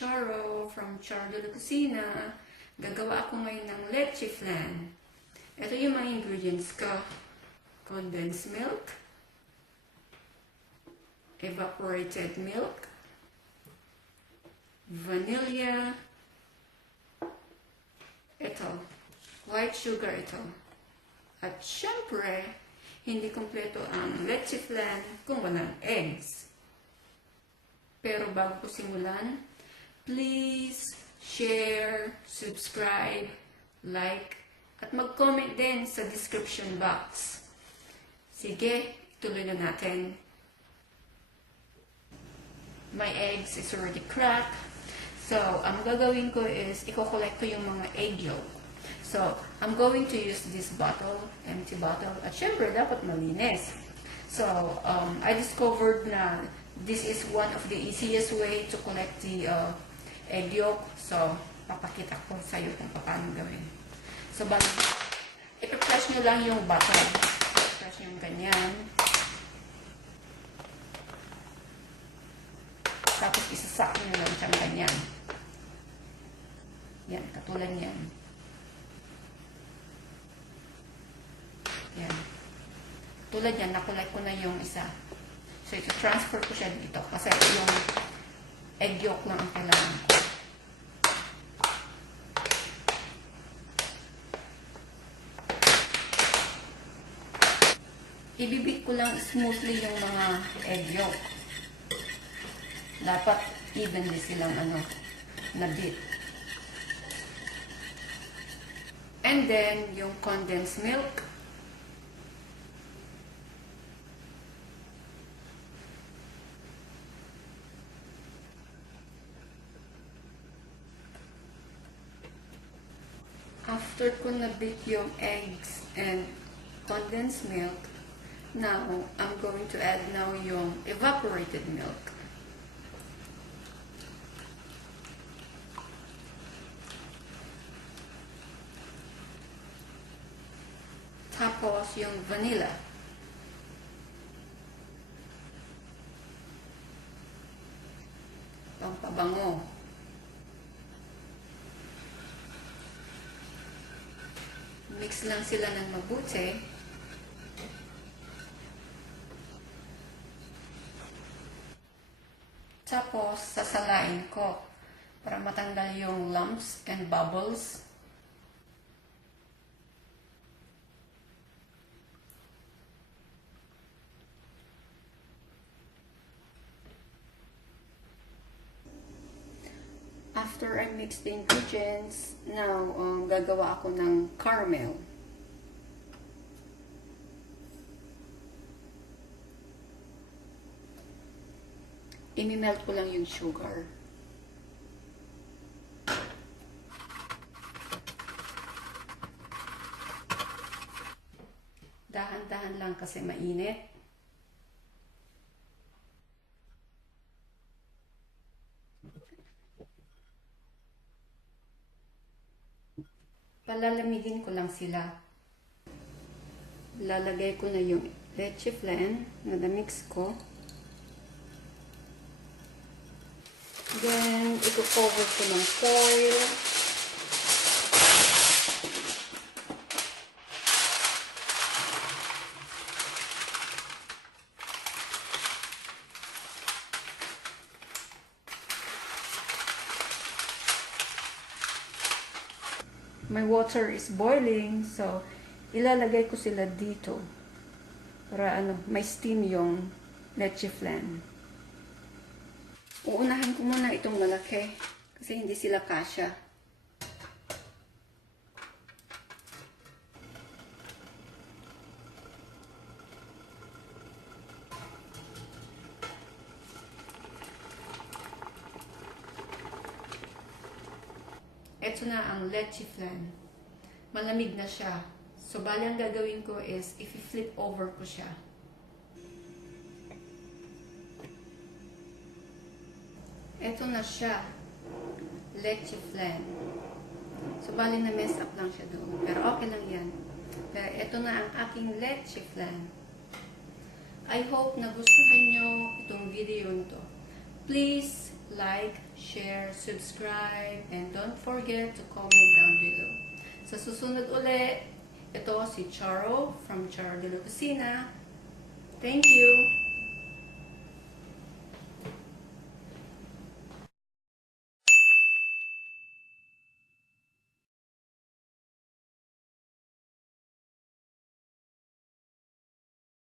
Charo from Charo de la Cocina. Gagawa ako ngayon ng Leche Flan. Ito yung mga ingredients ko. Condensed milk, evaporated milk, vanilla, ito, white sugar ito. At syempre, hindi kompleto ang Leche Flan kung walang eggs. Pero bago ko simulan, please share, subscribe, like, at mag-comment din sa description box. Sige, tuloy na natin. My eggs is already cracked. So, ang gagawin ko is, i-collect ko yung mga egg yolk. So, I'm going to use this bottle, empty bottle. At syempre, dapat malinis. So, I discovered na this is one of the easiest way to collect the egg yolk. So, papakita ko sa iyo kung paano gawin. So, ipa-press nyo lang yung bottle. Press nyo yung ganyan. Tapos, isasak nyo lang siyang ganyan. Yan, katulad yan. Yan. Tulad yan, nakulay ko na yung isa. So, ito-transfer ko siya dito. Kasi yung egg yolk lang ang kailangan ko. Ibibig ko lang smoothly yung mga egg yolk. Dapat evenly silang na-beat. And then, yung condensed milk. After ko na-beat yung eggs and condensed milk, now, I'm going to add now yung evaporated milk. Tapos, yung vanilla. Pampabango. Mix lang sila ng mabuti. Tapos, sasalain ko para matanggal yung lumps and bubbles. After I mix the ingredients, now gagawa ako ng caramel. Imi-melt ko lang yung sugar. Dahan-dahan lang kasi mainit. Palalamigin ko lang sila. Lalagay ko na yung leche flan na na-mix ko. Then, i-cover ko ng foil. My water is boiling, so ilalagay ko sila dito para may steam yung leche flan. Uunahin ko muna itong malaki kasi hindi sila kasya. Ito na ang leche flan. Malamig na siya. So, bali ang gagawin ko is, i-flip over ko siya. Ito na siya. Leche flan. So, bali na mess up lang siya doon. Pero okay lang yan. Kaya ito na ang aking leche flan. I hope na gustuhan nyo itong video nito. Please like, share, subscribe, and don't forget to comment down below. Sa susunod uli, ito si Charo from Charo de la Cocina. Thank you!